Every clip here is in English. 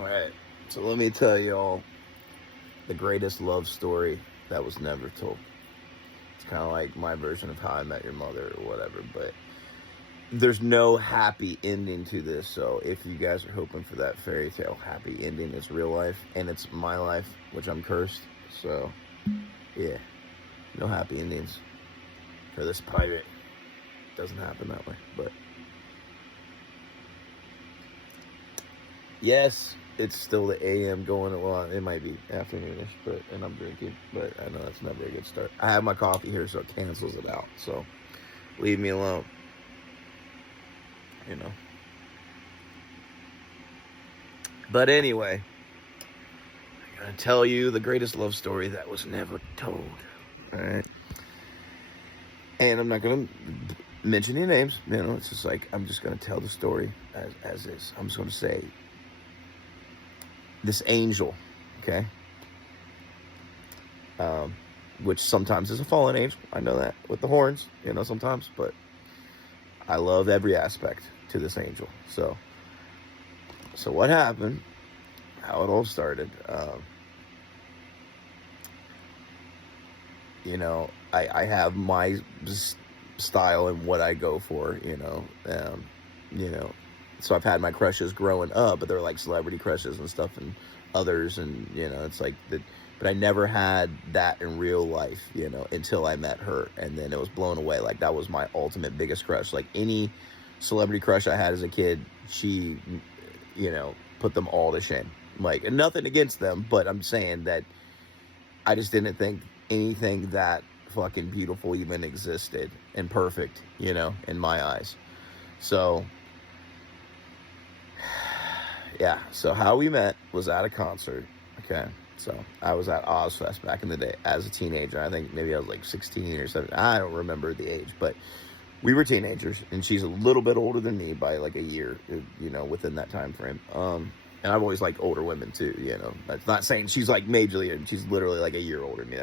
Alright, so let me tell y'all the greatest love story that was never told. It's kind of like my version of How I Met Your Mother or whatever, but there's no happy ending to this. So if you guys are hoping for that fairy tale happy ending, it's real life and it's my life, which I'm cursed. So yeah, no happy endings for this pirate. Doesn't happen that way, but yes, it's still the AM going. Well, it might be afternoonish, and I'm drinking, but I know that's never a good start. I have my coffee here, so it cancels it out. So leave me alone. You know. But anyway, I'm gonna tell you the greatest love story that was never told. All right. And I'm not gonna mention any names. You know, it's just like I'm just gonna tell the story as is. I'm just gonna say this angel, okay, which sometimes is a fallen angel. I know that with the horns, you know, sometimes, but I love every aspect to this angel. So what happened? How it all started? You know, I have my style and what I go for. You know, so I've had my crushes growing up, but they're like celebrity crushes and stuff, and others, and you know, it's like that. But I never had that in real life, you know, until I met her, and then it was blown away. Like that was my ultimate biggest crush. Like any celebrity crush I had as a kid, she, you know, put them all to shame. Like, and nothing against them, but I'm saying that I just didn't think anything that fucking beautiful even existed and perfect, you know, in my eyes. So yeah, so how we met was at a concert, okay? So I was at Ozfest back in the day as a teenager. I think maybe I was like 16 or 17. I don't remember the age, but we were teenagers, and she's a little bit older than me by like a year, you know, within that time frame. And I've always liked older women too, you know. That's not saying she's like majorly, and she's literally like a year older than me.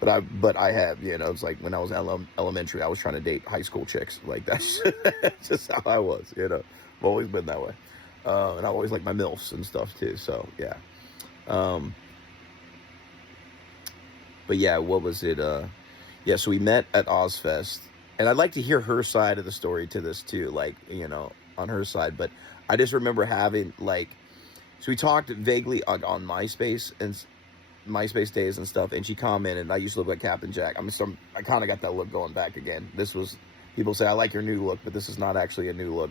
But I have, you know, it's like when I was elementary, I was trying to date high school chicks. Like that's just how I was, you know. I've always been that way. And I always like my MILFs and stuff too. So yeah. But yeah, what was it? Yeah, so we met at Ozfest, and I'd like to hear her side of the story to this too, like, you know, on her side. But I just remember having like, so we talked vaguely on MySpace and MySpace days and stuff, and she commented, I used to look like Captain Jack. I kind of got that look going back again. This was, people say I like your new look, but this is not actually a new look.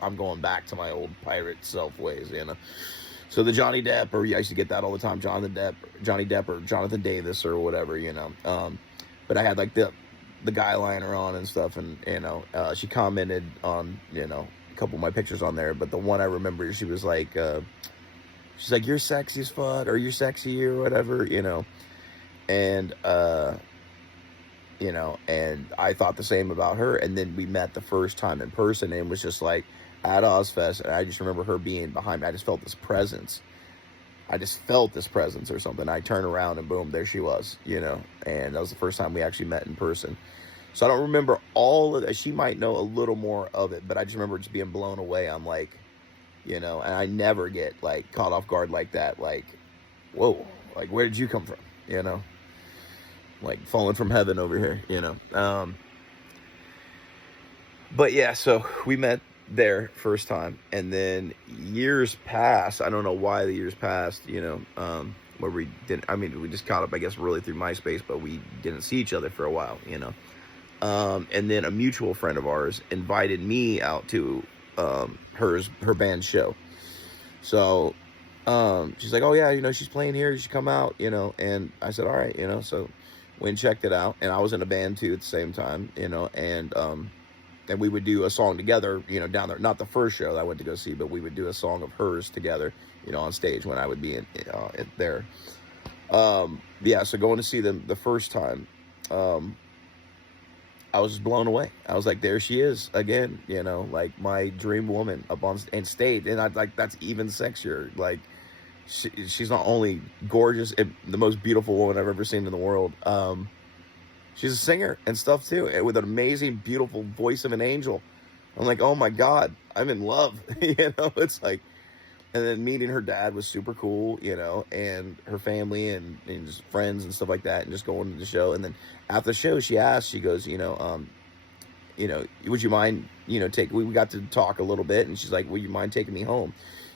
I'm going back to my old pirate self ways, you know. So the Johnny Depp, or I used to get that all the time, Johnny Depp or Jonathan Davis or whatever, you know. But I had like the guy liner on and stuff, and you know, she commented on, you know, a couple of my pictures on there, but the one I remember, she was like, she's like, you're sexy as fuck, or you're sexy or whatever, you know. And you know, and I thought the same about her. And then we met the first time in person, and it was just like at Ozfest, and I just remember her being behind me. I just felt this presence. Or something. I turned around and boom, there she was, you know. And that was the first time we actually met in person. So I don't remember all of that. She might know a little more of it, but I just remember just being blown away. I'm like, you know, and I never get like caught off guard like that. Like, whoa, like where did you come from? You know, like falling from heaven over here, you know. But yeah, so we met there first time, and then years passed. I don't know why the years passed, you know, where we didn't, I mean, we just caught up, I guess, really through MySpace, but we didn't see each other for a while, you know. And then a mutual friend of ours invited me out to her band's show. So she's like, oh yeah, you know, she's playing here, you should come out, you know. And I said, all right, you know. So went and checked it out, and I was in a band too at the same time, you know. And we would do a song together, you know, down there. Not the first show that I went to go see, but we would do a song of hers together, you know, on stage when I would be in there. Yeah, so going to see them the first time, I was just blown away. I was like, there she is again, you know, like my dream woman up on stage. And I like, that's even sexier. Like, she's not only gorgeous and the most beautiful woman I've ever seen in the world. She's a singer and stuff too, with an amazing, beautiful voice of an angel. I'm like, oh my God, I'm in love. You know, it's like, And then meeting her dad was super cool, you know, and her family and just friends and stuff like that, and just going to the show. And then after the show, she asked, she goes, would you mind, we got to talk a little bit, and she's like, would you mind taking me home?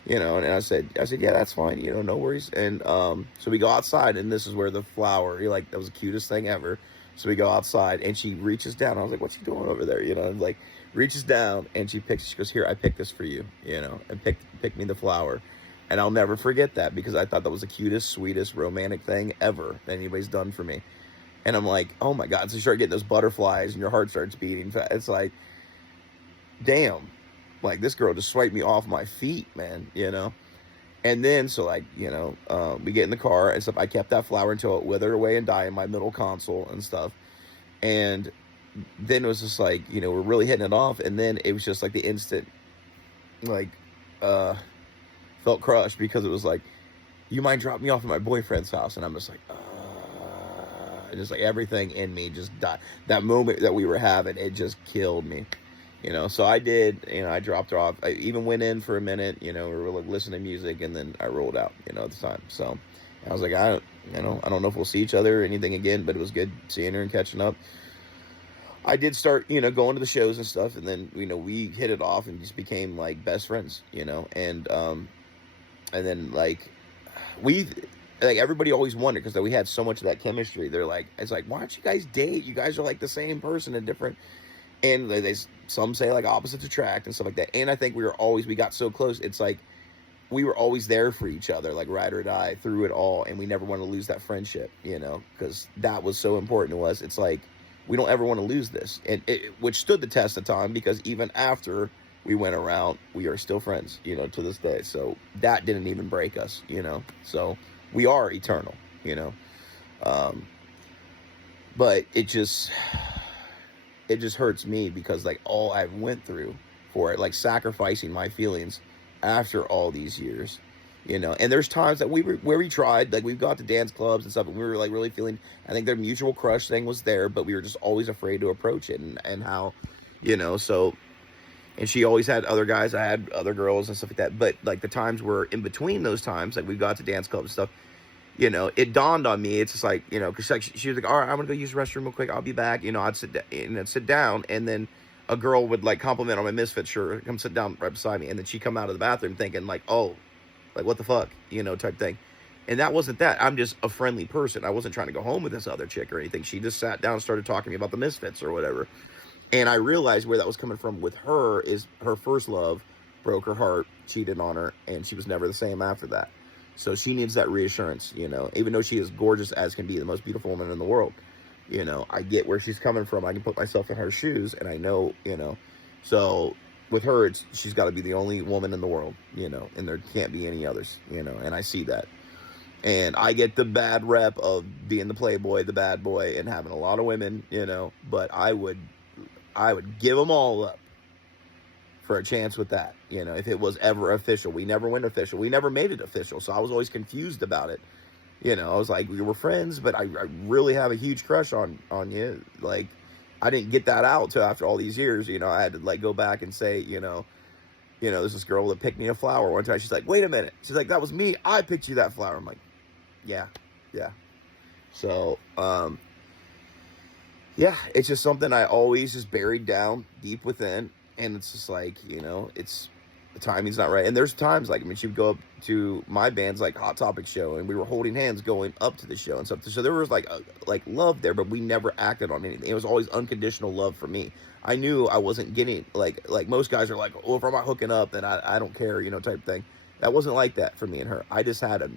And I said, yeah, that's fine, no worries. And so we go outside, and this is where the flower, that was the cutest thing ever. So we go outside, and she reaches down. I was like, what's she doing over there? And like reaches down, and she goes, here, I picked this for you, and picked me the flower. And I'll never forget that, because I thought that was the cutest, sweetest, romantic thing ever that anybody's done for me. And I'm like, oh my God. So you start getting those butterflies and your heart starts beating. It's like, damn, like this girl just swiped me off my feet, man, And then, so we get in the car and stuff. I kept that flower until it withered away and died in my middle console and stuff. And then it was just like, we're really hitting it off. And then it was just like the instant, felt crushed, because it was like, you mind dropping me off at my boyfriend's house? And I'm just like, just like everything in me just died. That moment that we were having, it just killed me, So I did, I dropped her off. I even went in for a minute, we were like listening to music, and then I rolled out, at the time. So I was like, I don't know if we'll see each other or anything again, but it was good seeing her and catching up. I did start, going to the shows and stuff, and then, we hit it off and just became like best friends, and then everybody always wondered, because we had so much of that chemistry. They're like, it's like, why don't you guys date? You guys are like the same person in different, and some say like opposites attract and stuff like that. And I think we got so close. It's like we were always there for each other, like ride or die through it all, and we never want to lose that friendship, because that was so important to us. It's like we don't ever want to lose this, and which stood the test of time, because even after we went around, we are still friends, to this day. So that didn't even break us, so we are eternal, but it just hurts me, because like all I went through for it, like sacrificing my feelings after all these years, and there's times that where we tried, like we've got to dance clubs and stuff, and we were like really feeling, I think their mutual crush thing was there, but we were just always afraid to approach it, and how, so. And she always had other guys, I had other girls and stuff like that. But like the times were in between those times, like we got to dance club and stuff, it dawned on me. It's just like, because like she was like, all right, I'm gonna go use the restroom real quick, I'll be back. I'd sit down, and then a girl would like compliment on my Misfit shirt, come sit down right beside me, and then she'd come out of the bathroom thinking like, oh, like what the fuck, type thing. And that wasn't that. I'm just a friendly person. I wasn't trying to go home with this other chick or anything. She just sat down and started talking to me about the Misfits or whatever. And I realized where that was coming from with her is her first love broke her heart, cheated on her, and she was never the same after that. So she needs that reassurance, even though she is gorgeous as can be, the most beautiful woman in the world. I get where she's coming from. I can put myself in her shoes, and I know, so with her, she's got to be the only woman in the world, and there can't be any others, and I see that. And I get the bad rep of being the playboy, the bad boy, and having a lot of women, but I would give them all up for a chance with that, if it was ever official. We never went official. We never made it official. So I was always confused about it. I was like, we were friends, but I really have a huge crush on you. Like, I didn't get that out till after all these years. I had to like go back and say, there's this girl that picked me a flower one time. She's like, wait a minute. She's like, that was me. I picked you that flower. I'm like, yeah. So, yeah, it's just something I always just buried down deep within, and it's just like, it's the timing's not right. And there's times like, she would go up to my band's like Hot Topic show, and we were holding hands going up to the show and stuff. So there was like love there, but we never acted on anything. It was always unconditional love for me. I knew I wasn't getting like most guys are like, oh, if I'm not hooking up, then I don't care, type thing. That wasn't like that for me and her. I just had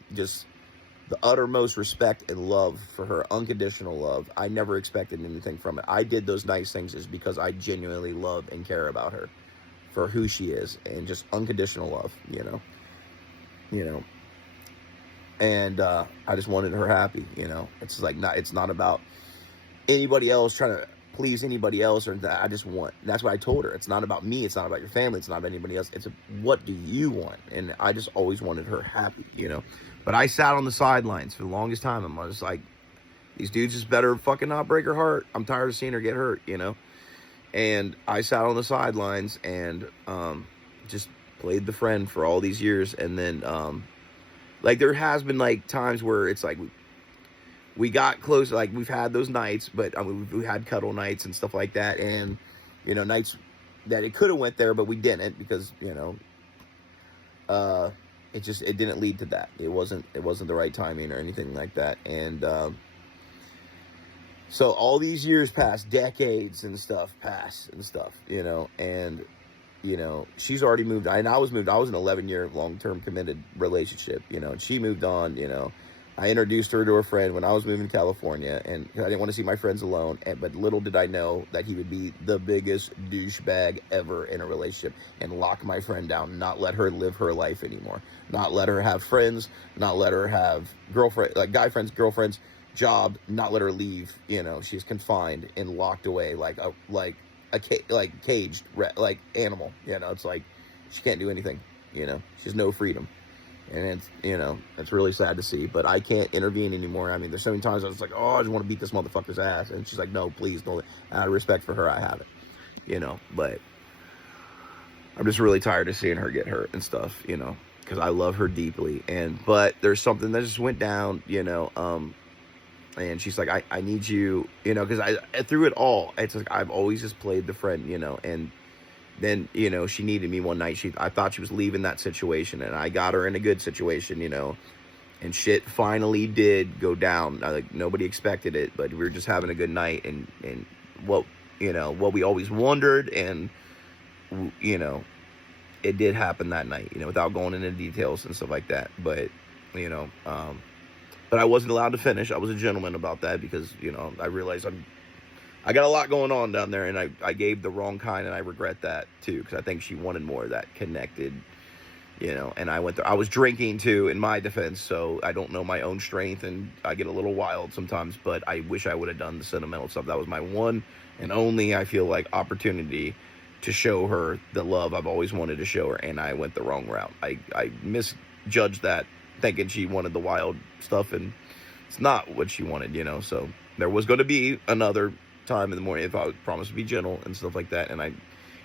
the uttermost respect and love for her, unconditional love. I never expected anything from it. I did those nice things just because I genuinely love and care about her for who she is, and just unconditional love, and I just wanted her happy, it's like it's not about anybody else trying to please anybody else or that. I just want, that's what I told her. It's not about me. It's not about your family. It's not about anybody else. It's what do you want? And I just always wanted her happy, but I sat on the sidelines for the longest time. I'm just like, these dudes just better fucking not break her heart. I'm tired of seeing her get hurt, and I sat on the sidelines and just played the friend for all these years, and then like there has been like times where it's like we got close, like we've had those nights, but I mean, we had cuddle nights and stuff like that, and you know, nights that it could have went there, but we didn't, because you know, it didn't lead to that. It wasn't the right timing or anything like that. And so all these years pass, decades and stuff pass and stuff, you know, and you know, she's already moved. I was in an 11-year long-term committed relationship, you know, and she moved on, you know. I introduced her to a friend when I was moving to California, and I didn't want to see my friends alone. But little did I know that he would be the biggest douchebag ever in a relationship and lock my friend down, not let her live her life anymore, not let her have friends, not let her have girlfriend, like guy friends, girlfriends, job, not let her leave. You know, she's confined and locked away like a caged like animal. You know, it's like she can't do anything. You know, she has no freedom. And it's, you know, it's really sad to see, but I can't intervene anymore. I mean, there's so many times I was like, oh, I just want to beat this motherfucker's ass. And she's like, no, please don't. Out of respect for her, I have it, you know, but I'm just really tired of seeing her get hurt and stuff, you know, because I love her deeply. But there's something that just went down, you know, and she's like, I need you, you know, because I through it all, it's like I've always just played the friend, you know, and then, you know, she needed me one night. I thought she was leaving that situation, and I got her in a good situation, you know, and shit finally did go down. Like, nobody expected it, but we were just having a good night, and what, you know, what we always wondered, and, you know, it did happen that night, you know, without going into details and stuff like that. But, you know, but I wasn't allowed to finish. I was a gentleman about that because, you know, I realized I got a lot going on down there, and I gave the wrong kind, and I regret that too, because I think she wanted more of that connected, you know, and I was drinking too, in my defense, so I don't know my own strength, and I get a little wild sometimes, but I wish I would have done the sentimental stuff. That was my one and only, I feel like, opportunity to show her the love I've always wanted to show her, and I went the wrong route. I misjudged that, thinking she wanted the wild stuff, and it's not what she wanted, you know, so there was going to be another time in the morning if I would promise to be gentle and stuff like that, and I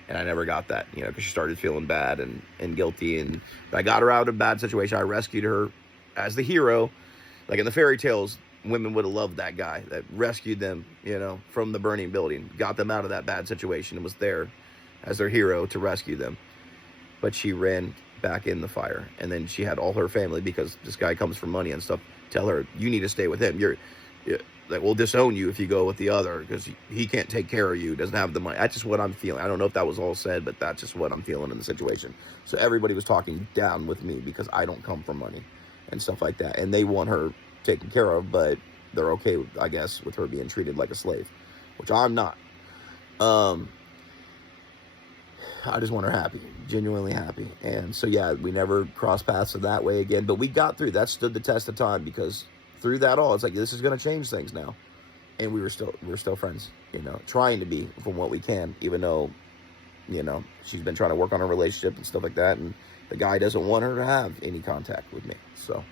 never got that, you know, because she started feeling bad and guilty, and I got her out of a bad situation. I rescued her as the hero, like in the fairy tales. Women would have loved that guy that rescued them, you know, from the burning building, got them out of that bad situation, and was there as their hero to rescue them. But she ran back in the fire, and then she had all her family, because this guy comes for money and stuff, tell her, you need to stay with him. Like, we'll disown you if you go with the other, because he can't take care of you, doesn't have the money. That's just what I'm feeling. I don't know if that was all said, but that's just what I'm feeling in the situation. So everybody was talking down with me because I don't come from money and stuff like that, and they want her taken care of, but they're okay, I guess, with her being treated like a slave, which I'm not. I just want her happy, genuinely happy. And so, yeah, we never crossed paths in that way again, but we got through. That stood the test of time, because through that all, it's like, this is going to change things now. And we're still friends, you know, trying to be, from what we can, even though, you know, she's been trying to work on her relationship and stuff like that, and the guy doesn't want her to have any contact with me. So,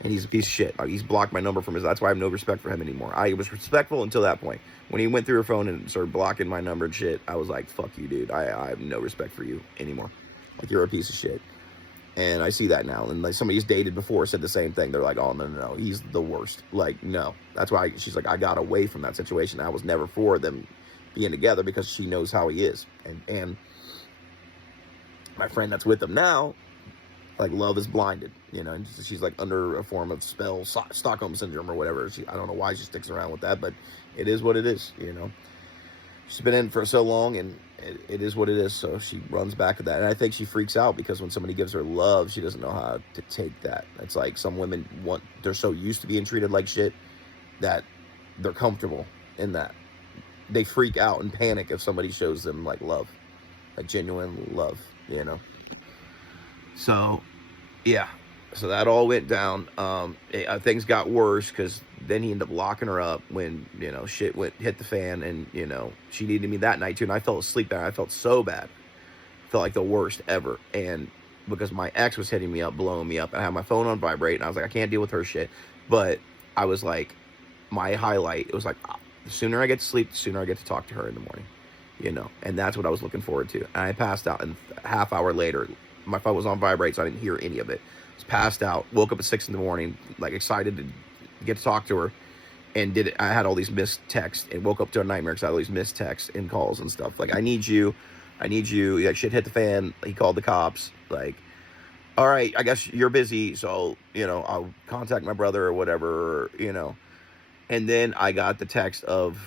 and he's a piece of shit. He's blocked my number from his. That's why I have no respect for him anymore. I was respectful until that point. When he went through her phone and started blocking my number and shit, I was like, fuck you, dude. I have no respect for you anymore. Like, you're a piece of shit. And I see that now. And like, somebody who's dated before said the same thing. They're like, oh, no, he's the worst. Like, no. That's why she's like, I got away from that situation. I was never for them being together, because she knows how he is. And my friend that's with him now, like, love is blinded, you know, and she's like under a form of spell, Stockholm syndrome or whatever. I don't know why she sticks around with that, but it is what it is, you know. She's been in for so long, and it is what it is. So she runs back to that. And I think she freaks out, because when somebody gives her love, she doesn't know how to take that. It's like, some women they're so used to being treated like shit that they're comfortable in that. They freak out and panic if somebody shows them like love, like genuine love, you know. So, yeah. So that all went down. Things got worse, because then he ended up locking her up when, you know, shit hit the fan, and, you know, she needed me that night too, and I fell asleep there. I felt so bad. Felt like the worst ever. And because my ex was hitting me up, blowing me up, and I had my phone on vibrate, and I was like, I can't deal with her shit. But I was like, my highlight, it was like, the sooner I get to sleep, the sooner I get to talk to her in the morning, you know. And that's what I was looking forward to. And I passed out, and a half hour later, my phone was on vibrate, so I didn't hear any of it. I was passed out. Woke up at 6 in the morning, like excited to get to talk to her, and did it. I had all these missed texts, and woke up to a nightmare because I had all these missed texts and calls and stuff. Like, I need you. Like, shit hit the fan. He called the cops. Like, all right, I guess you're busy, so, I'll contact my brother or whatever, And then I got the text of,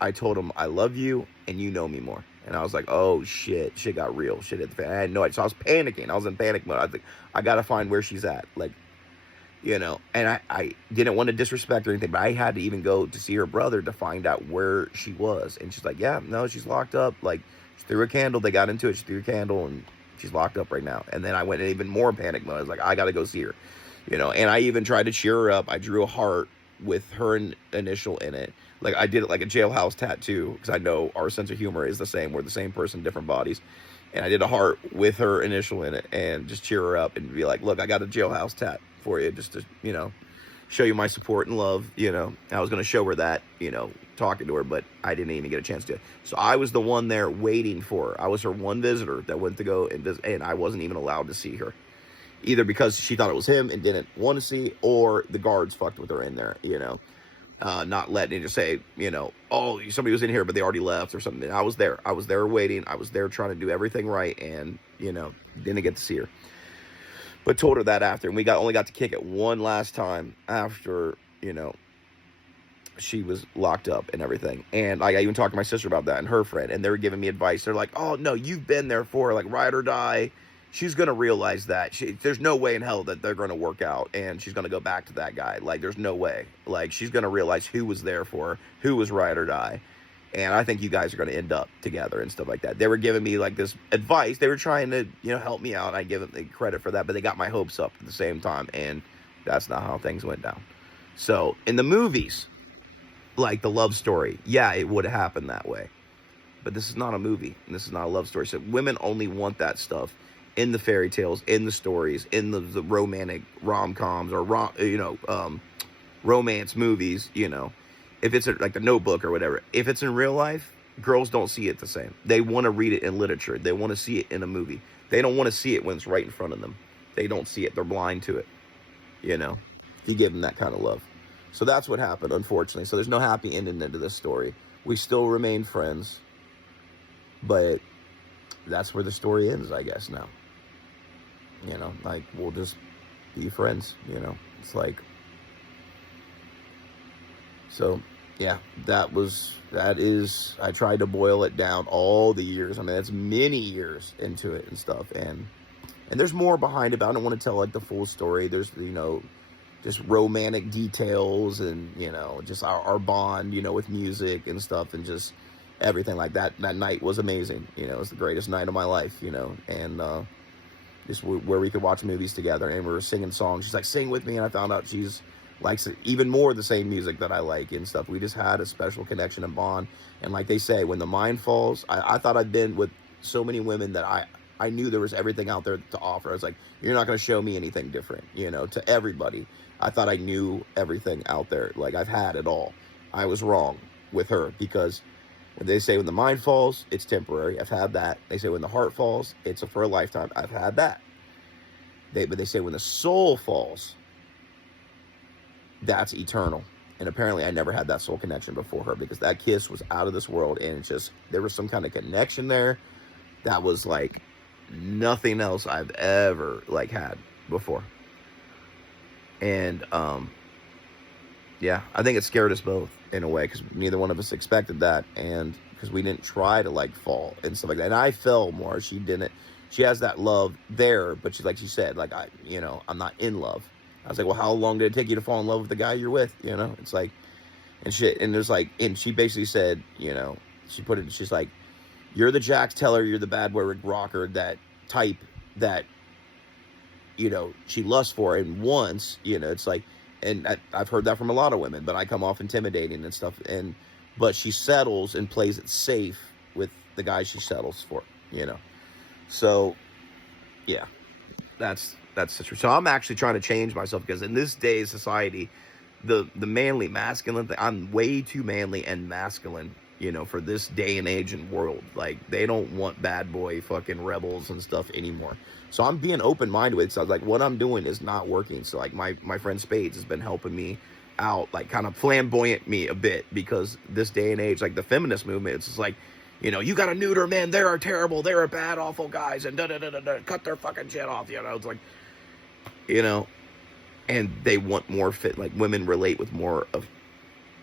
I told him I love you and you know me more. And I was like, oh shit got real. Shit hit the fan. I had no idea. So I was panicking. I was in panic mode. I was like, I gotta find where she's at. Like, and I didn't want to disrespect or anything, but I had to even go to see her brother to find out where she was. And she's like, yeah, no, she's locked up. Like, she threw a candle. They got into it. She threw a candle and she's locked up right now. And then I went in even more panic mode. I was like, I got to go see her, and I even tried to cheer her up. I drew a heart with her initial in it. Like, I did it like a jailhouse tattoo, because I know our sense of humor is the same. We're the same person, different bodies. And I did a heart with her initial in it and just cheer her up and be like, look, I got a jailhouse tat for you, just to, show you my support and love. I was going to show her that, talking to her, but I didn't even get a chance to. So I was the one there waiting for her. I was her one visitor that went to go and visit, and I wasn't even allowed to see her, either because she thought it was him and didn't want to see, or the guards fucked with her in there, not letting it just say, oh, somebody was in here, but they already left or something. And I was there waiting. I was there trying to do everything right, and, didn't get to see her. But told her that after, and we only got to kick it one last time after, she was locked up and everything. And I even talked to my sister about that and her friend, and they were giving me advice. They're like, oh, no, you've been there for her, like, ride or die. She's going to realize that. There's no way in hell that they're going to work out, and she's going to go back to that guy. Like, there's no way. Like, she's going to realize who was there for her, who was ride or die. And I think you guys are going to end up together and stuff like that. They were giving me, like, this advice. They were trying to, help me out. I give them the credit for that, but they got my hopes up at the same time, and that's not how things went down. So, in the movies, like the love story, yeah, it would happen that way. But this is not a movie, and this is not a love story. So women only want that stuff in the fairy tales, in the stories, in the romantic rom-coms or romance movies. If it's like The Notebook or whatever. If it's in real life, girls don't see it the same. They want to read it in literature. They want to see it in a movie. They don't want to see it when it's right in front of them. They don't see it. They're blind to it. You give them that kind of love. So that's what happened, unfortunately. So there's no happy ending into this story. We still remain friends, but that's where the story ends, I guess, now. Like, we'll just be friends, It's like, so, yeah, that is, I tried to boil it down all the years. I mean, that's many years into it and stuff, and there's more behind it, but I don't want to tell, like, the full story. There's, just romantic details and, just our bond, with music and stuff, and just everything like that. That night was amazing. It was the greatest night of my life, and just where we could watch movies together, and we were singing songs. She's like, sing with me, and I found out she's likes even more the same music that I like and stuff. We just had a special connection and bond. And like they say, when the mind falls, I thought I'd been with so many women that I knew there was everything out there to offer. I was like, you're not going to show me anything different, to everybody. I thought I knew everything out there. Like, I've had it all. I was wrong with her, because when they say when the mind falls, it's temporary. I've had that. They say when the heart falls, it's for a lifetime. I've had that. But they say when the soul falls, that's eternal. And apparently I never had that soul connection before her, because that kiss was out of this world, and it's just, there was some kind of connection there that was like nothing else I've ever like had before. And yeah, I think it scared us both in a way, because neither one of us expected that, and because we didn't try to like fall and stuff like that. And I fell more. She didn't. She has that love there, but she, like she said, like, I'm not in love. I was like, well, how long did it take you to fall in love with the guy you're with? It's like, and shit. And there's like, and she basically said, she put it, she's like, you're the Jax Teller, you're the bad boy Rick Rocker, that type that, she lusts for. And once, it's like, and I've heard that from a lot of women, but I come off intimidating and stuff. But she settles and plays it safe with the guy she settles for, So, yeah, that's the truth. So I'm actually trying to change myself, because in this day's society, the manly, masculine thing, I'm way too manly and masculine you know, for this day and age and world. Like, they don't want bad boy fucking rebels and stuff anymore. So I'm being open-minded with it. So I was like, what I'm doing is not working. So like my friend Spades has been helping me out, like kind of flamboyant me a bit, because this day and age, like the feminist movement, it's just like, you know, you gotta neuter men, they're terrible, they're bad, awful guys, and cut their fucking shit off, you know. It's like, you know, and they want more fit, like women relate with more of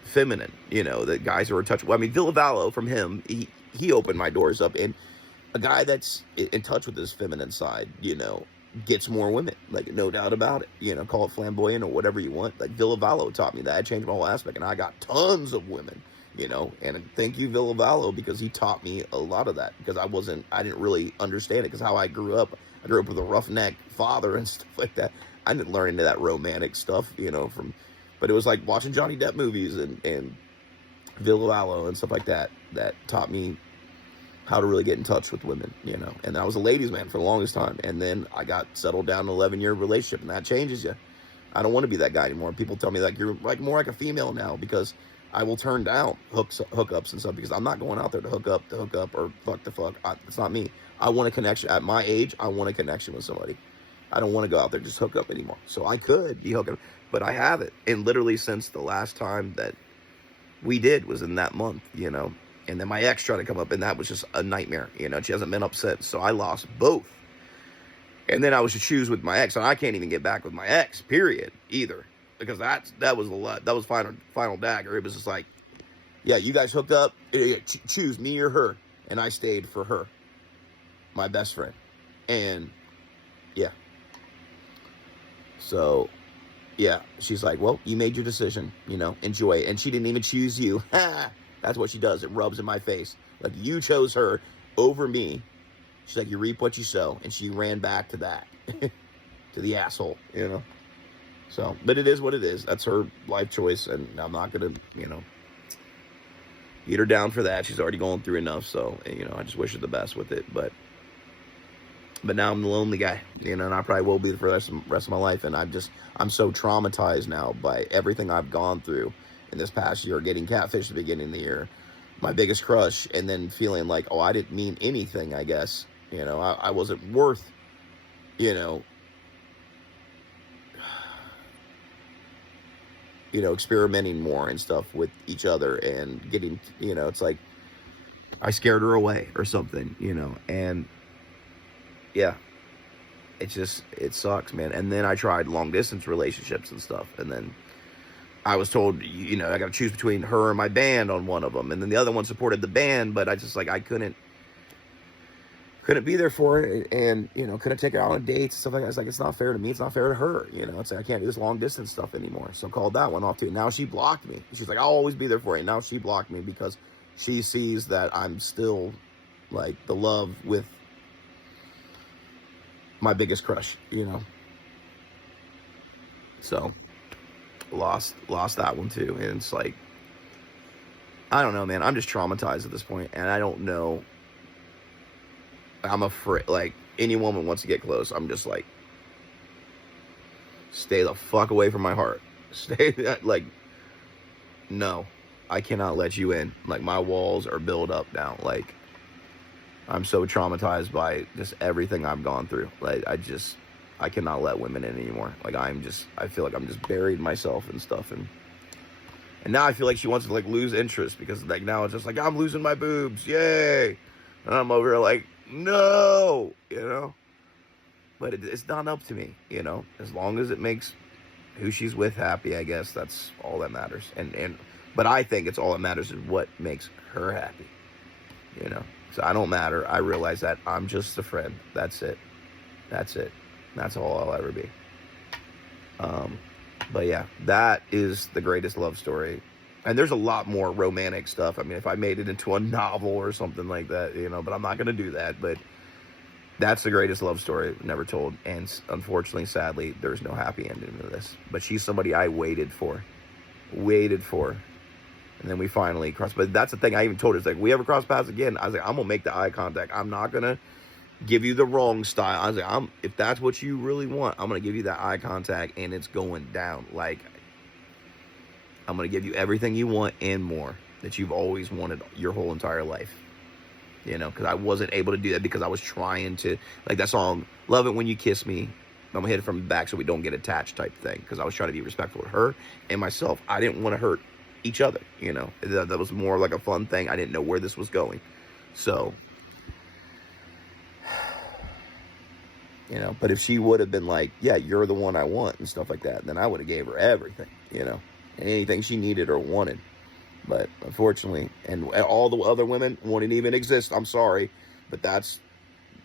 feminine, you know, the guys who are touchable. I mean, Villavallo, from him, he opened my doors up, and a guy that's in touch with his feminine side, you know, gets more women, like, no doubt about it. You know, call it flamboyant or whatever you want. Like, Villavallo taught me that. It changed my whole aspect, and I got tons of women, you know. And thank you, Villavallo, because he taught me a lot of that, because I didn't really understand it, because how I grew up with a roughneck father and stuff like that. I didn't learn into that romantic stuff, you know, but it was like watching Johnny Depp movies and Villavallo and stuff like that taught me how to really get in touch with women, you know. And I was a ladies' man for the longest time, and then I got settled down in an 11-year relationship, and that changes you. I don't want to be that guy anymore. People tell me like, you're like more like a female now, because I will turn down hookups and stuff, because I'm not going out there to hook up or fuck the fuck. It's not me. I want a connection. At my age, I want a connection with somebody. I don't want to go out there just hook up anymore. So I could be hooking, but I haven't. And literally since the last time that we did was in that month, you know. And then my ex tried to come up, and that was just a nightmare, you know. She hasn't been upset, so I lost both. And then I was to choose with my ex, and I can't even get back with my ex, period, either, because that was a lot. That was final dagger. It was just like, yeah, you guys hooked up, choose me or her, and I stayed for her, my best friend, and yeah. So, yeah, she's like, well, you made your decision, you know, enjoy it. And she didn't even choose you. That's what she does. It rubs in my face. Like, you chose her over me. She's like, you reap what you sow. And she ran back to that, to the asshole, you know. So, but it is what it is. That's her life choice. And I'm not going to, you know, get her down for that. She's already going through enough. So, you know, I just wish her the best with it. But now I'm the lonely guy, you know, and I probably will be for the rest of my life. And I'm so traumatized now by everything I've gone through in this past year, getting catfished at the beginning of the year, my biggest crush, and then feeling like, oh, I didn't mean anything, I guess. You know, I wasn't worth, you know, experimenting more and stuff with each other and getting, you know, it's like I scared her away or something, you know, and yeah, it sucks, man. And then I tried long distance relationships and stuff, and then I was told, you know, I got to choose between her and my band on one of them, and then the other one supported the band, but I just, like, I couldn't be there for it, and, you know, couldn't take her out on dates and stuff like that. It's like, it's not fair to me, it's not fair to her, you know. It's like, I can't do this long distance stuff anymore. So called that one off too. Now she blocked me. She's like, I'll always be there for you. Now she blocked me because she sees that I'm still, like, the love with my biggest crush, you know. So lost that one too. And it's like, I don't know, man. I'm just traumatized at this point, and I don't know. I'm afraid, like, any woman wants to get close, I'm just like, stay the fuck away from my heart. Stay, like, no, I cannot let you in. Like, my walls are built up now. Like, I'm so traumatized by just everything I've gone through. Like, I cannot let women in anymore. Like, I feel like I'm just buried myself and stuff. And now I feel like she wants to, like, lose interest, because, like, now it's just like, I'm losing my boobs. Yay. And I'm over here like, no, you know. But it's not up to me, you know. As long as it makes who she's with happy, I guess that's all that matters. But I think it's all that matters is what makes her happy, you know. So I don't matter. I realize that I'm just a friend. That's it. That's all I'll ever be. But yeah, that is the greatest love story. And there's a lot more romantic stuff. I mean, if I made it into a novel or something like that, you know, but I'm not going to do that. But that's the greatest love story never told. And unfortunately, sadly, there's no happy ending to this. But she's somebody I waited for. And then we finally crossed. But that's the thing I even told her. It's like, we ever cross paths again? I was like, I'm going to make the eye contact. I'm not going to give you the wrong style. I was like, if that's what you really want, I'm going to give you that eye contact, and it's going down. Like, I'm going to give you everything you want and more. that you've always wanted your whole entire life. You know, because I wasn't able to do that because I was trying to, like that song, Love It When You Kiss Me, I'm gonna hit it from the back so we don't get attached type thing, because I was trying to be respectful to her and myself. I didn't want to hurt each other, you know. That was more like a fun thing. I didn't know where this was going. So, you know, but if she would have been like, yeah, you're the one I want and stuff like that, then I would have gave her everything, you know, anything she needed or wanted. But unfortunately, and all the other women wouldn't even exist. I'm sorry, but that's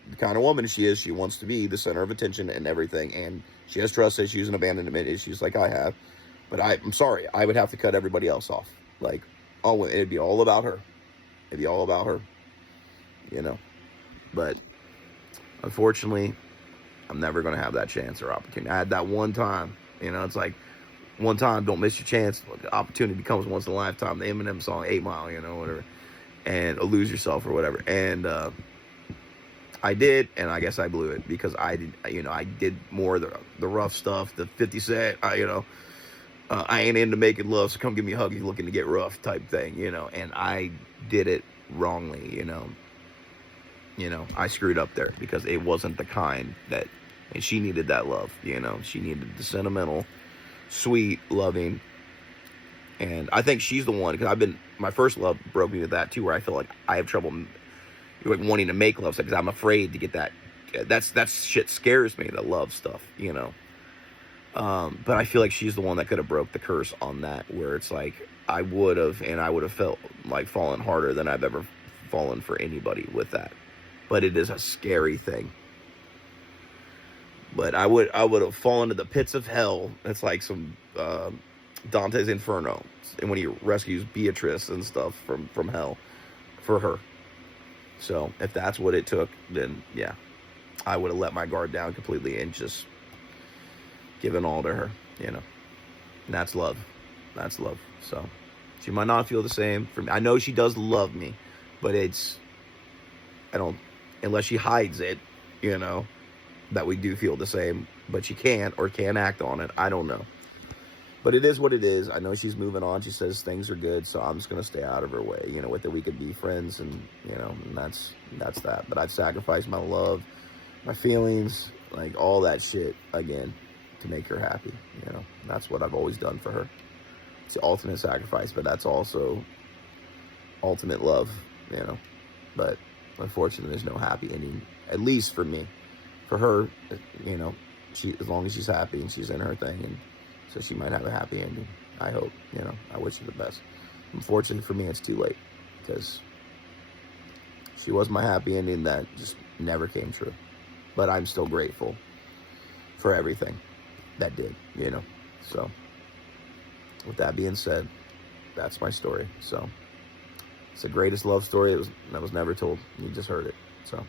the kind of woman she is. She wants to be the center of attention and everything, and she has trust issues and abandonment issues like I have. But I'm sorry, I would have to cut everybody else off. Like, oh, it'd be all about her. It'd be all about her, you know. But unfortunately, I'm never going to have that chance or opportunity. I had that one time, you know. It's like, one time, don't miss your chance. The opportunity becomes once in a lifetime. The Eminem song, 8 Mile, you know, whatever, and lose yourself or whatever. And I did, and I guess I blew it because I did, you know, I did more of the rough stuff, the 50 Cent, you know, I ain't into making love, so come give me a hug, you looking to get rough type thing, you know. And I did it wrongly, you know. I screwed up there because it wasn't the kind that, and she needed that love, you know. She needed the sentimental, sweet, loving, and I think she's the one, because my first love broke me with that too, where I feel like I have trouble like wanting to make love, because I'm afraid to get that. That shit scares me, the love stuff, you know. But I feel like she's the one that could have broke the curse on that, where it's like I would have felt like fallen harder than I've ever fallen for anybody with that. But it is a scary thing. But I would have fallen to the pits of hell. It's like some Dante's Inferno, and when he rescues Beatrice and stuff from hell for her. So if that's what it took, then yeah, I would have let my guard down completely and just given all to her, you know. And that's love. That's love. So she might not feel the same for me. I know she does love me, but unless she hides it, you know, that we do feel the same, but she can't or can't act on it. I don't know. But it is what it is. I know she's moving on. She says things are good, so I'm just going to stay out of her way. You know, with it, we could be friends, and, you know, and that's that. But I'd sacrifice my love, my feelings, like all that shit, again, to make her happy. You know, that's what I've always done for her. It's the ultimate sacrifice, but that's also ultimate love, you know. But unfortunately, there's no happy ending, at least for me. For her, you know, as long as she's happy and she's in her thing, and so she might have a happy ending. I hope, you know, I wish her the best. Unfortunately for me, it's too late, because she was my happy ending that just never came true. But I'm still grateful for everything that did, you know. So with that being said, that's my story. So it's the greatest love story that was never told. You just heard it. So